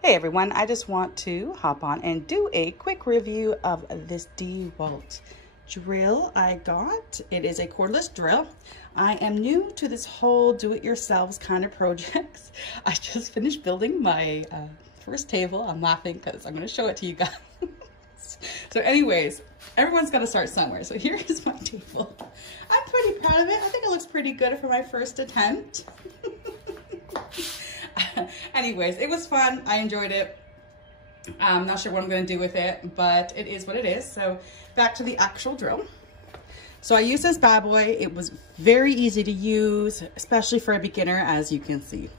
Hey everyone, I just want to hop on and do a quick review of this dewalt drill I got. It is a cordless drill. I am new to this whole do-it-yourselves kind of projects. I just finished building my first table. I'm laughing because I'm going to show it to you guys. So anyways, everyone's got to start somewhere. So here is my table. I'm pretty proud of it. I think it looks pretty good for my first attempt. Anyways, it was fun. I enjoyed it. I'm not sure what I'm going to do with it, but it is what it is. So back to the actual drill. So I used this bad boy. It was very easy to use, especially for a beginner, as you can see.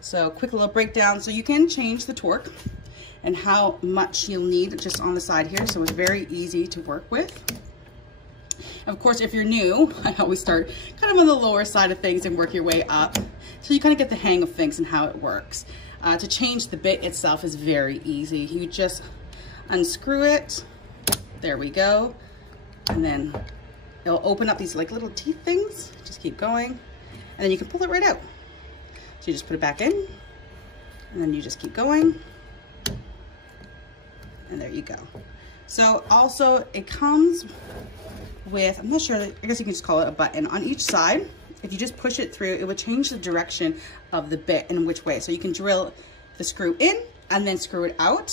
So quick little breakdown. So you can change the torque and how much you'll need just on the side here. So it's very easy to work with. Of course, if you're new, I always start kind of on the lower side of things and work your way up. So you kind of get the hang of things and how it works. To change the bit itself is very easy. You just unscrew it. There we go. And then it'll open up these like little teeth things. Just keep going. And then you can pull it right out. So you just put it back in. And then you just keep going. And there you go. So also it comes with, I'm not sure, I guess you can just call it a button on each side. If you just push it through, it would change the direction of the bit and which way. So you can drill the screw in and then screw it out.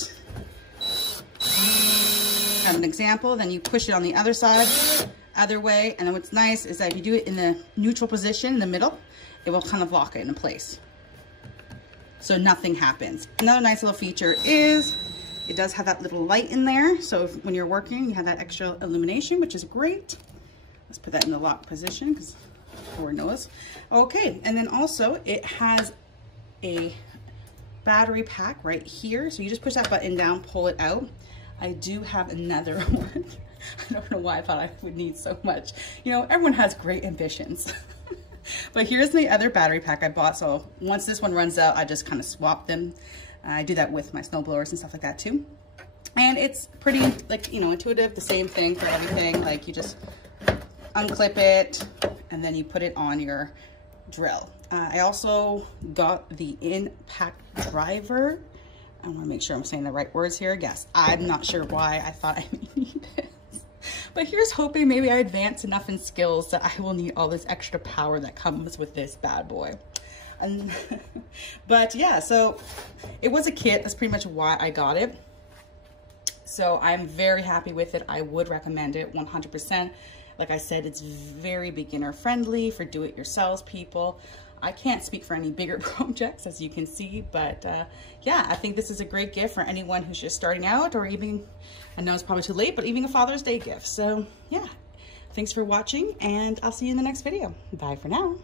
As an example, then you push it on the other side, other way. And then what's nice is that if you do it in the neutral position in the middle, it will kind of lock it into place. So nothing happens. Another nice little feature is it does have that little light in there. So when you're working, you have that extra illumination, which is great. Let's put that in the lock position because Lord knows. Okay, and then also it has a battery pack right here. So you just push that button down, pull it out. I do have another one. I don't know why I thought I would need so much. You know, everyone has great ambitions. But here's the other battery pack I bought. So once this one runs out, I just kind of swap them. I do that with my snow blowers and stuff like that too. And it's pretty, like, you know, intuitive, the same thing for everything. Like you just unclip it and then you put it on your drill. I also got the impact driver. I want to make sure I'm saying the right words here. Yes, I'm not sure why I thought I would need this. But here's hoping maybe I advance enough in skills that I will need all this extra power that comes with this bad boy. But yeah, so it was a kit. That's pretty much why I got it. So I'm very happy with it. I would recommend it 100%. Like I said, it's very beginner friendly for do-it-yourselves people. I can't speak for any bigger projects, as you can see, but yeah, I think this is a great gift for anyone who's just starting out, or even, I know it's probably too late, but even a Father's Day gift. So yeah, thanks for watching, and I'll see you in the next video. Bye for now.